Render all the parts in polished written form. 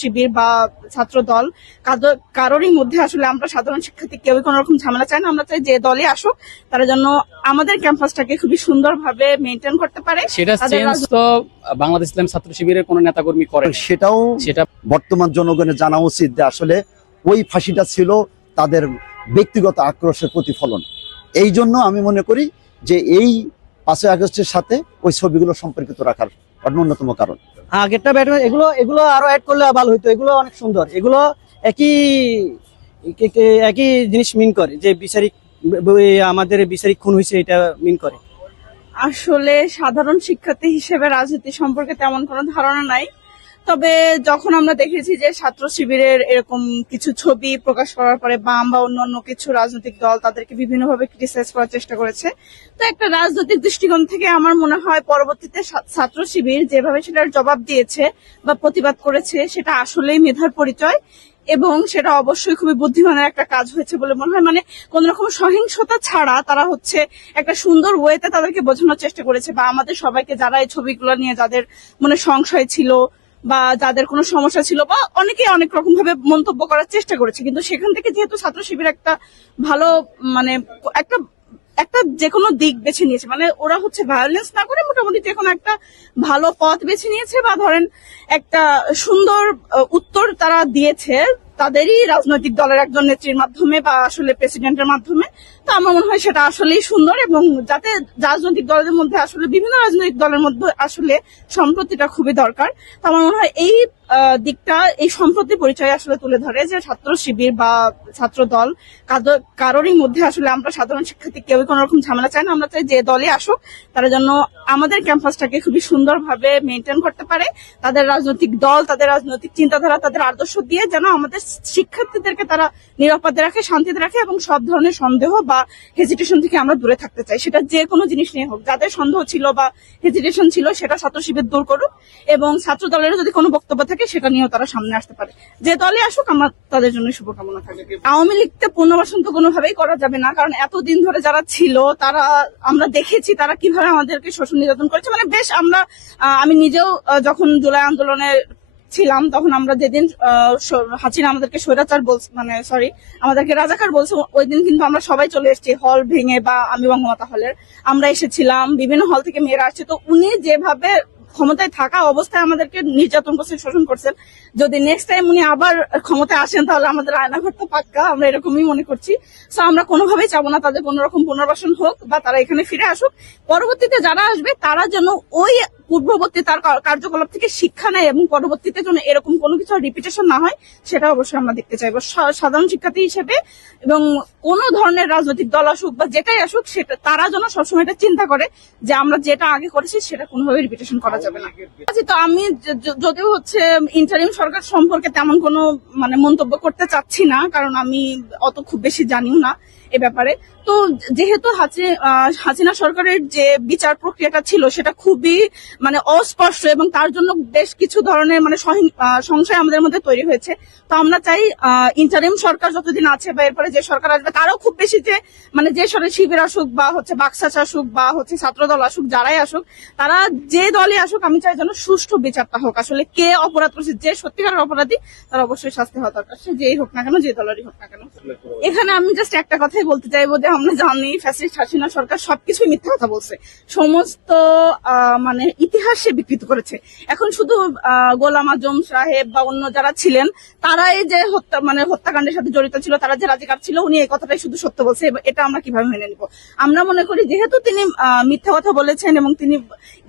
শিবির বা ছাত্র দল কারোরই মধ্যে আসলে আমরা সাধারণ শিক্ষার্থী কেউই কোনো রকম ঝামেলা চাই না। আমরা চাই যে দলই আসুক তারা যেন আমাদের ক্যাম্পাসটাকে খুবই সুন্দরভাবে মেনটেন করতে পারে। সেটা চেঞ্জ তো বাংলাদেশ ইসলাম ছাত্র শিবিরের কোনো নেতাকর্মী করে, সেটা বর্তমান জনগণের জানা উচিত যে আসলে ওই ফাঁসিটা ছিল তাদের ব্যক্তিগত আক্রোশের প্রতিফলন। এই জন্য আমি মনে করি যে এই 5ই আগস্টের সাথে ওই ছবিগুলো সম্পর্কিত রাখার অন্যতম কারণ। গেটটা ব্যাটম্যান এগুলো আরো অ্যাড করলে ভালো হইতো। এগুলো অনেক সুন্দর। এগুলো একই একই জিনিস মিন করে যে আমাদের বিচারিক খুন হয়েছে, এটা মিন করে। আসলে সাধারণ শিক্ষার্থী হিসেবে রাজনীতি সম্পর্কে তেমন কোনো ধারণা নাই, তবে যখন আমরা দেখেছি যে ছাত্র শিবিরের এরকম কিছু ছবি প্রকাশ করার পরে বাম বা অন্যান্য কিছু রাজনৈতিক দল তাদেরকে বিভিন্নভাবে ক্রিটিসাইজ করার চেষ্টা করেছে, তো একটা রাজনৈতিক দৃষ্টিকোণ থেকে আমার মনে হয় পরবর্তীতে ছাত্র শিবির যেভাবে সেটার জবাব দিয়েছে বা প্রতিবাদ করেছে সেটা আসলেই মেধার পরিচয় এবং সেটা অবশ্যই খুবই বুদ্ধিমানের একটা কাজ হয়েছে বলে মনে হয়। মানে কোন রকম সহিংসতা ছাড়া তারা হচ্ছে একটা সুন্দর ওয়েতে তাদেরকে বোঝানোর চেষ্টা করেছে বা আমাদের সবাইকে যারা এই ছবিগুলো নিয়ে যাদের মনে সংশয় ছিল বা যাদের কোনো সমস্যা ছিল বা অনেকে অনেক রকম ভাবে মন্তব্য করার চেষ্টা করেছে, কিন্তু সেখান থেকে যেহেতু ছাত্র শিবির একটা ভালো মানে একটা একটা যে কোনো দিক বেছে নিয়েছে, মানে ওরা হচ্ছে ভায়োলেন্স না করে মোটামুটি যে কোনো একটা ভালো পথ বেছে নিয়েছে বা ধরেন একটা সুন্দর উত্তর তারা দিয়েছে তাদেরই রাজনৈতিক দলের একজন নেত্রীর মাধ্যমে বা আসলে প্রেসিডেন্টের মাধ্যমে। তো আমার মনে হয় সেটা আসলেই সুন্দর এবং যাতে রাজনৈতিক দলের মধ্যে আসলে বিভিন্ন রাজনৈতিক দলের মধ্যে আসলে সম্প্রতিটা খুবই দরকার। তো আমার মনে হয় এই দিকটা এই সম্প্রতি পরিচয় আসলে তুলে ধরে যে ছাত্র শিবির বা ছাত্র দল কারোরই মধ্যে আসলে আমরা সাধারণ শিক্ষার্থী কেউই কোনো রকম ঝামেলা চাই না। আমরা চাই যে দলই আসুক তারা যেন আমাদের ক্যাম্পাসটাকে খুবই সুন্দরভাবে মেনটেন করতে পারে, তাদের রাজনৈতিক দল তাদের রাজনৈতিক চিন্তাধারা তাদের আদর্শ দিয়ে যেন আমাদের শিক্ষার্থীদেরকে তারা নিরাপদে রাখে, শান্তিতে রাখে এবং সব ধরনের সন্দেহ বা হেজিটেশন থেকে আমরা দূরে থাকতে চাই। সেটা যে কোনো জিনিস নিয়ে হোক, যাদের সন্দেহ ছিল বা হেজিটেশন ছিল সেটা ছাত্র শিবির দূর করুক এবং ছাত্র দলের যদি কোনো বক্তব্য থাকে সেটা নিয়েও তারা সামনে আসতে পারে। যে দলে আসুক আমার তাদের জন্য শুভকামনা থাকে। আওয়ামী লীগকে পুনর্বাসন তো কোনোভাবেই করা যাবে না, কারণ এতদিন ধরে যারা ছিল তারা আমরা দেখেছি তারা কিভাবে আমাদেরকে শোষণ নির্যাতন করেছে। মানে বেশ আমি নিজেও যখন জুলাই আন্দোলনে ছিলাম তখন আমরা যেদিন হাসিনা আমাদেরকে স্বৈরাচার বলছে মানে সরি আমাদেরকে রাজাকার বলছে, ওই দিন কিন্তু আমরা সবাই চলে এসেছি হল ভেঙে বা আমি বঙ্গমাতা হলের আমরা এসেছিলাম, বিভিন্ন হল থেকে মেয়েরা আসছে। তো উনি যেভাবে ক্ষমতায় থাকা অবস্থায় আমাদেরকে নির্যাতন করছেন, শোষণ করছেন, যদি নেক্সট টাইম উনি আবার ক্ষমতায় আসেন তাহলে আমাদের আয়নাঘর তো পাক্কা, আমরা এরকমই মনে করছি। সো আমরা কোনোভাবেই চাবো না তাদের কোনো রকম পুনর্বাসন হোক বা তারা এখানে ফিরে আসুক। পরবর্তীতে যারা আসবে তারা যেন ওই পূর্ববর্তী তার কার্যকলাপ থেকে শিক্ষা নেয় এবং পরবর্তীতে যেন এরকম কোনো কিছু রিপিটেশন না হয় সেটা অবশ্যই আমরা দেখতে চাইবো সাধারণ শিক্ষার্থী হিসেবে। এবং কোনো ধরনের রাজনৈতিক দল আসুক বা যেটাই আসুক সেটা তারা যেন সবসময় এটা চিন্তা করে যে আমরা যেটা আগে করেছি সেটা কোনোভাবে রিপিটেশন করা যাবে না। তো আমি যদিও হচ্ছে ইন্টারিম সরকার সম্পর্কে তেমন কোনো মানে মন্তব্য করতে চাচ্ছি না, কারণ আমি অত খুব বেশি জানিও না এ ব্যাপারে। তো যেহেতু হাসিনা সরকারের যে বিচার প্রক্রিয়াটা ছিল সেটা খুবই মানে অস্পষ্ট এবং তার জন্য বেশ কিছু ধরনের মানে সংশয় আমাদের মধ্যে তৈরি হয়েছে। তো আমরা চাই ইন্টারিম সরকার যতদিন আছে বা এরপরে যে সরকার আসবে তারাও খুব বেশি যে মানে যে শিবির আসুক বা হচ্ছে বাকশাস আসুক বা হচ্ছে ছাত্রদল আসুক যারাই আসুক তারা যে দলে আসুক আমি চাই যেন সুষ্ঠু বিচারটা হোক। আসলে কে অপরাধ করছে, যে সত্যিকারের অপরাধী তার অবশ্যই শাস্তি হওয়া দরকার, সে যেই হোক না কেন যে দলেরই হোক না কেন। এখানে আমি জাস্ট একটা কথাই বলতে চাইবো যে আমরা জানি ফ্যাসিস্ট হাসিনা সরকার সবকিছুই মিথ্যা কথা বলছে, সমস্ত মানে ইতিহাস সে বিকৃত করেছে। এখন শুধু গোলাম আজম সাহেব বা অন্য যারা ছিলেন তারাই যে হত্যাকাণ্ডের সাথে জড়িত ছিল, তারা যে রাজিকার ছিল, উনি এই কথাটাই শুধু সত্য বলছে। এটা আমরা কিভাবে মেনে নিব? আমরা মনে করি যেহেতু তিনি মিথ্যা কথা বলেছেন এবং তিনি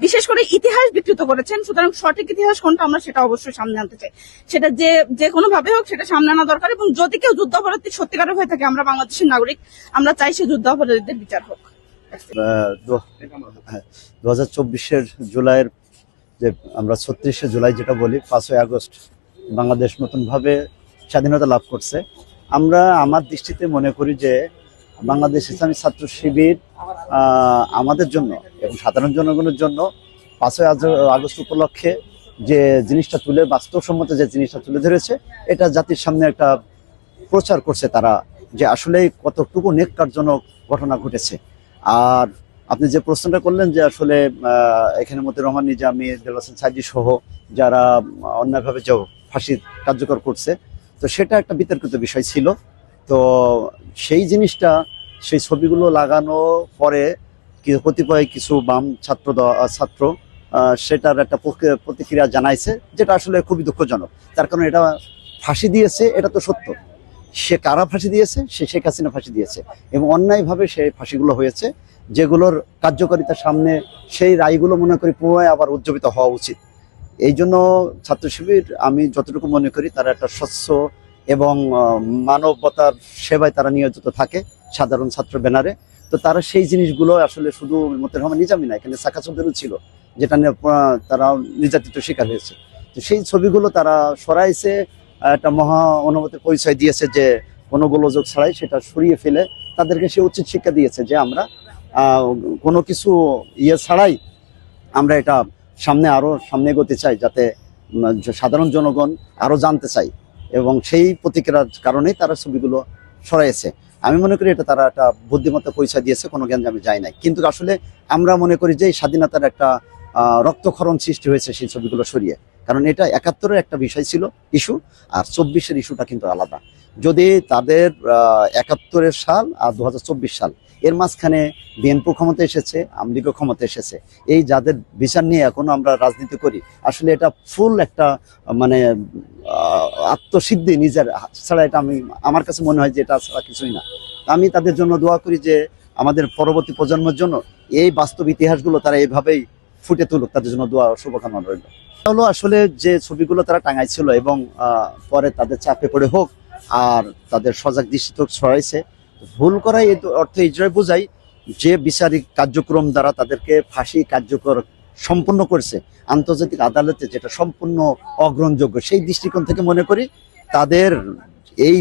বিশেষ করে ইতিহাস বিকৃত করেছেন, সুতরাং সঠিক ইতিহাস কোনটা আমরা সেটা অবশ্যই সামনে আনতে চাই। সেটা যে কোনো ভাবে হোক সেটা সামনে আনা দরকার এবং যদি কেউ যুদ্ধাপরাধী সত্যিকারের হয়ে থাকে আমরা বাংলাদেশের নাগরিক, আমরা চাই সে যুদ্ধাপরাধীদের বিচার হোক। 2024 জুলাইয়ের যে আমরা 36 জুলাই যেটা বলি 5ই আগস্ট বাংলাদেশ নতুনভাবে স্বাধীনতা লাভ করছে। আমরা আমার দৃষ্টিতে মনে করি যে বাংলাদেশ ইসলামী ছাত্র শিবির আমাদের জন্য এবং সাধারণ জনগণের জন্য 5ই আগস্ট উপলক্ষে যে জিনিসটা বাস্তবসম্মত যে জিনিসটা তুলে ধরেছে এটা জাতির সামনে একটা প্রচার করছে তারা যে আসলে কতটুকু নেককারজনক ঘটনা ঘটেছে। আর আপনি যে প্রশ্নটা করলেন যে আসলে এখানে মধ্যে রহমান নিজামী, দেলোয়ার হোসেন সাইদি সহ যারা অন্যায়ভাবে যে ফাঁসি কার্যকর করছে। তো সেটা একটা বিতর্কিত বিষয় ছিল। তো সেই জিনিসটা, সেই ছবিগুলো লাগানো পরে কতিপয় কিছু বাম ছাত্র সেটার একটা প্রতিক্রিয়া জানাইছে, যেটা আসলে খুবই দুঃখজনক। তার কারণ এটা ফাঁসি দিয়েছে, এটা তো সত্য। সে কারা ফাঁসি দিয়েছে? সে শেখ হাসিনা ফাঁসি দিয়েছে, এবং অন্যায়ভাবে সেই ফাঁসিগুলো হয়েছে, যেগুলোর কার্যকারিতার সামনে সেই রায়গুলো মনে করি পুনরায় আবার উজ্জীবিত হওয়া উচিত। এই জন্য ছাত্র শিবির, আমি যতটুকু মনে করি, তারা একটা স্বচ্ছ এবং মানবতার সেবায় তারা নিয়োজিত থাকে সাধারণ ছাত্র ব্যানারে। তো তারা সেই জিনিসগুলো আসলে শুধু মতিউর রহমান নিজামী না, এখানে সাকা চৌধুরীও ছিল, যেটা নিয়ে তারা নির্যাতিত শিকার হয়েছে। তো সেই ছবিগুলো তারা সরাইছে, একটা মহা অনুভূতির পরিচয় দিয়েছে যে কোনো গোলযোগ ছাড়াই সেটা সরিয়ে ফেলে তাদেরকে সে উচিত শিক্ষা দিয়েছে যে আমরা কোনো কিছু ছাড়াই আমরা এটা সামনে এগোতে চাই, যাতে সাধারণ জনগণ আরো জানতে চাই, এবং সেই প্রতিক্রিয়ার কারণেই তারা ছবিগুলো সরাইছে। আমি মনে করি এটা তারা একটা বুদ্ধিমত্তা পরিচয় দিয়েছে, কোনো জ্ঞানজামি যায় নাই। কিন্তু আসলে আমরা মনে করি যে এই স্বাধীনতার একটা রক্তক্ষরণ সৃষ্টি হয়েছে সেই ছবিগুলো সরিয়ে, কারণ এটা ৭১-এর একটা বিষয় ছিল ইস্যু, আর ২৪-এর ইস্যুটা কিন্তু আলাদা। যদি তাদের ৭১-এর সাল আর ২০২৪ সাল, এর মাঝখানে বিএনপি ক্ষমতা এসেছে, আওয়ামী লীগও ক্ষমতা এসেছে, এই যাদের বিচার নিয়ে এখনো আমরা রাজনীতি করি, আসলে এটা ফুল একটা মানে আত্মসিদ্ধি নিজের ছাড়া, এটা আমার কাছে মনে হয় যে এটা ছাড়া কিছুই না। আমি তাদের জন্য দোয়া করি যে আমাদের পরবর্তী প্রজন্মের জন্য এই বাস্তব ইতিহাসগুলো তারা এইভাবেই ফুটে তুলুক, তাদের জন্য দোয়া শুভকামনা রইল। হলো আসলে যে ছবিগুলো তারা টাঙাইছিল, এবং পরে তাদের চাপে পড়ে হোক আর তাদের সজাগ দৃষ্টিতে ছড়াইছে, ভুল করাই অর্থ ইজরায় বোঝাই যে বিচারিক কার্যক্রম দ্বারা তাদেরকে ফাঁসি কার্যকর সম্পন্ন করছে আন্তর্জাতিক আদালতে, যেটা সম্পূর্ণ অগ্রহণযোগ্য। সেই দৃষ্টিকোণ থেকে মনে করি তাদের এই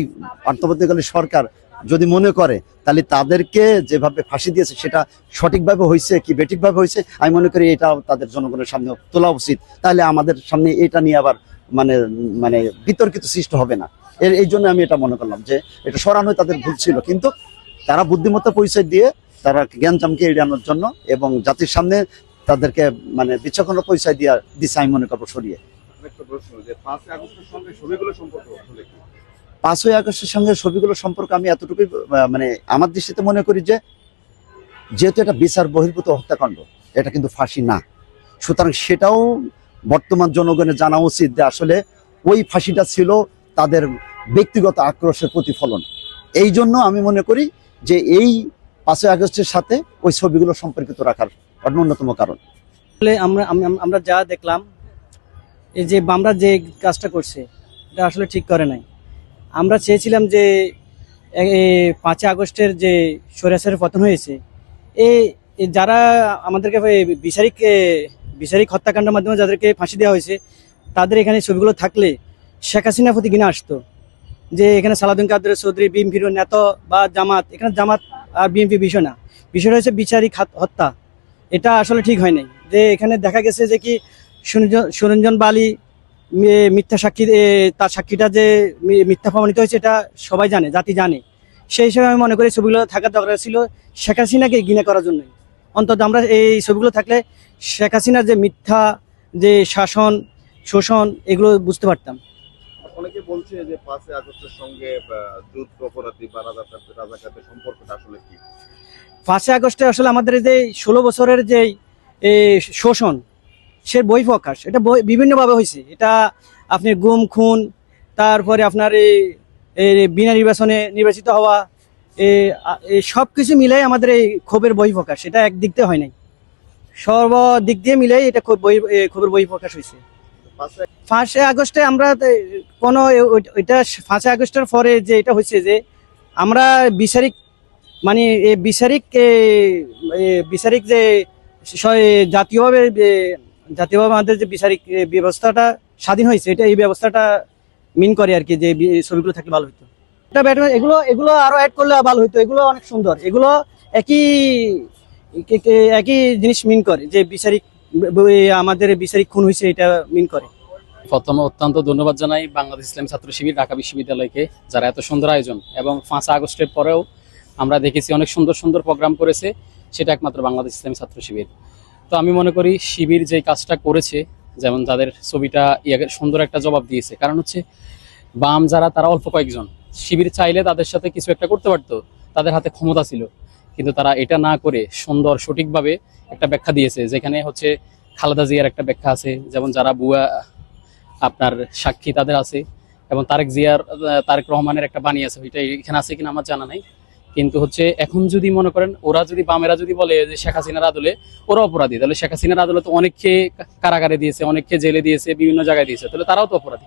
অন্তর্বর্তীকালীন সরকার যদি মনে করে তাহলে তাদেরকে যেভাবে ফাঁসি দিয়েছে সেটা সঠিকভাবে হয়েছে কি বেঠিকভাবে হয়েছে, আমি মনে করি এটা তাদের জনগণের সামনে তোলা উচিত। তাহলে আমাদের সামনে এটা নিয়ে আবার মানে মানে বিতর্কিত সৃষ্টি হবে না। এই জন্য আমি এটা মনে করলাম যে এটা সরানো তাদের ভুল ছিল, কিন্তু তারা বুদ্ধিমত্তা পরিচয় দিয়ে তারা জ্ঞানজামকে এড়ানোর জন্য এবং জাতির সামনে তাদেরকে মানে বিচক্ষণতা পরিচয় দিচ্ছে, আমি মনে করবো সরিয়ে। ৫ই আগস্টের সঙ্গে ছবিগুলো সম্পর্কে আমি এতটুকুই মানে আমার দৃষ্টিতে মনে করি যে যেহেতু এটা বিচার বহির্ভূত হত্যাকাণ্ড, এটা কিন্তু ফাঁসি না, সুতরাং সেটাও বর্তমান জনগণের জানা উচিত যে আসলে ওই ফাঁসিটা ছিল তাদের ব্যক্তিগত আক্রোশের প্রতিফলন। এই জন্য আমি মনে করি যে এই ৫ই আগস্টের সাথে ওই ছবিগুলো সম্পর্কিত রাখার অন্যতম কারণ। আমরা যা দেখলাম, এই যে বামরা যে কাজটা করছে এটা আসলে ঠিক করে নাই। আমরা চেয়েছিলাম যে ৫ই আগস্টের যে স্বৈরাচারের পতন হয়েছে, যারা আমাদেরকে বিচারিক হত্যাকাণ্ডের মাধ্যমে যাদেরকে ফাঁসি দেওয়া হয়েছে, তাদের এখানে ছবিগুলো থাকলে শেখ হাসিনার প্রতি ঘৃণা আসতো। যে এখানে সালাউদ্দিন কাদের চৌধুরী, বিএনপির নেতা বা জামাত, এখানে জামাত আর বিএনপি বিষয় না, বিষয়টা হচ্ছে বিচারিক হত্যা। এটা আসলে ঠিক হয় নাই। যে এখানে দেখা গেছে যে কি সুরঞ্জন বালি মিথ্যা সাক্ষী, তার সাক্ষীটা যে মিথ্যা প্রমাণিত হয়েছে, এটা সবাই জানে, জাতি জানে। সেই হিসেবে আমি মনে করি ছবিগুলো থাকার দরকার ছিল শেখ হাসিনাকে ঘৃণা করার জন্য। অন্তত আমরা এই ছবিগুলো থাকলে শেখ হাসিনার যে মিথ্যা যে শাসন শোষণ, এগুলো বুঝতে পারতাম। অনেকে বলছে যে ৫ই আগস্টের সঙ্গে যুদ্ধ অপরাধী বা রাজাকারদের সম্পর্কটা আসলে কি? ৫ই আগস্টে আসলে আমাদের যে ১৬ বছরের যে শোষণ, সে বহিঃপ্রকাশ, এটা বিভিন্নভাবে হয়েছে। এটা আপনি গুম খুন, তারপরে আপনার এই বিনা নির্বাচনে নির্বাচিত হওয়া, সব কিছু মিলাই আমাদের এই ক্ষোভের বহিঃপ্রকাশ। এটা একদিক দিয়ে হয় নাই, সর্বদিক দিয়ে মিলাই এটা ক্ষোভের বহিঃপ্রকাশ হয়েছে। ৫ই আগস্টে আমরা কোনো এটা ৫ই আগস্টের পরে যে এটা হয়েছে যে আমরা বিচারিক মানে বিচারিক যে জাতীয়ভাবে আমাদের যে বিচারিক ব্যবস্থাটা স্বাধীন হয়েছে, এটা এই ব্যবস্থাটা মিন করে আর কি, যে ছবিগুলো থাকলে ভালো হতো। এগুলো আরো অ্যাড করলে ভালো হতো। এগুলো অনেক সুন্দর, এগুলো একই জিনিস মিন করে, যে আমাদের বিচারিক খুন হয়েছে, এটা মিন করে। প্রথমে অত্যন্ত ধন্যবাদ জানাই বাংলাদেশ ইসলামী ছাত্র শিবির ঢাকা বিশ্ববিদ্যালয়কে, যারা এত সুন্দর আয়োজন, এবং ৫ই আগস্টের পরেও আমরা দেখেছি অনেক সুন্দর সুন্দর প্রোগ্রাম করেছে, সেটা একমাত্র বাংলাদেশ ইসলামী ছাত্র শিবির। তো আমি মনে করি শিবির যে কাজটা করেছে যেমন যাদের ছবিটা ইয়াকে সুন্দর একটা জবাব দিয়েছে, কারণ হচ্ছে বাম যারা তারা অল্প কয়েকজন, শিবির চাইলে তাদের সাথে কিছু একটা করতে পারতো, তাদের হাতে ক্ষমতা ছিল, কিন্তু তারা এটা না করে সুন্দর সঠিকভাবে একটা ব্যাখ্যা দিয়েছে, যেখানে হচ্ছে খালেদা জিয়ার একটা ব্যাখ্যা আছে, যেমন যারা বুয়া আপনার সাক্ষী তাদের আছে, এবং তারেক রহমানের একটা বাণী আছে, ওইটা এখানে আছে কিনা আমার জানা নাই। কিন্তু হচ্ছে এখন যদি মনে করেন ওরা যদি বামেরা যদি বলে যে শেখ হাসিনার আদলে ওরা অপরাধী, তাহলে শেখ হাসিনার আদলে তো অনেককে কারাগারে দিয়েছে, অনেককে জেলে দিয়েছে, বিভিন্ন জায়গায় দিয়েছে, তাহলে তারাও তো অপরাধী।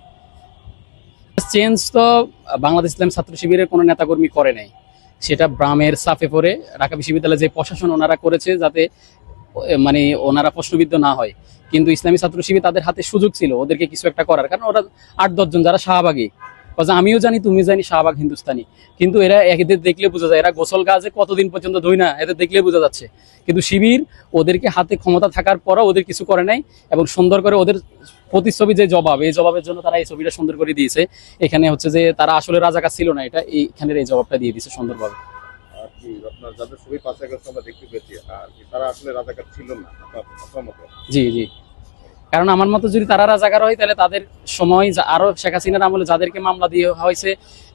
চেঞ্জ তো বাংলাদেশ ইসলাম ছাত্র শিবিরের কোনো নেতাকর্মী করে নাই, সেটা ব্রামের সাফে পড়ে ঢাকা বিশ্ববিদ্যালয়ে যে প্রশাসন ওনারা করেছে, যাতে মানে ওনারা প্রশ্নবিদ্ধ না হয়। কিন্তু ইসলামী ছাত্র শিবির তাদের হাতে সুযোগ ছিল ওদেরকে কিছু একটা করার, কারণ ওরা 8-10 জন যারা শাহবাগী, আমিও জানি তুমি জানি শাহবাগ হিন্দুস্তানি, কিন্তু এরা এদের দেখলে বোঝা যায় এরা গোসল গাছে কতদিন পর্যন্ত ধুই না, এদের দেখলে বোঝা যাচ্ছে। কিন্তু শিবির ওদেরকে হাতে ক্ষমতা থাকার পরও ওদের কিছু করে নাই, এবং সুন্দর করে ওদের প্রতিচ্ছবি যে জবাব, এই জবাবের জন্য তারা এই ছবিটা সুন্দর করে দিয়েছে। এখানে হচ্ছে যে তারা আসলে রাজাকার ছিল না, এটা এইখানের এই জবাবটা দিয়ে দিয়েছে সুন্দরভাবে। আর কি আপনার যাদের ছবি 5 আগস্ট আমরা দেখতে পেয়েছি, আর কি তারা আসলে রাজাকার ছিল না আপনার মতে? জি জি, কারণ আমার মতো যদি তারা রাজাকার হয়, তাহলে তাদের সময় আরো শেখ হাসিনার আমলে যাদেরকে মামলা দিয়ে হয়েছে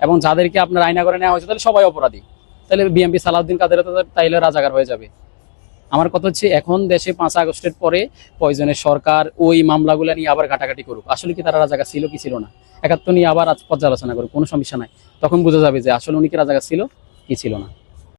এবং যাদেরকে আপনার আয়না করে নেওয়া হয়েছে, তাহলে সবাই অপরাধী, তাহলে বিএমপি সালাউদ্দিন কাদের তাইলে রাজাকার হয়ে যাবে। আমার কথা হচ্ছে এখন দেশে 5 আগস্টের পরে প্রয়োজনে সরকার ওই মামলাগুলো নিয়ে আবার ঘাটাঘাটি করুক, আসলে কি তারা রাজাকার ছিল কি ছিল না, 71 নিয়ে আবার পর্যালোচনা করুক, কোনো সমস্যা নাই, তখন বোঝা যাবে যে আসলে উনি কি রাজাকার ছিল কি ছিল না।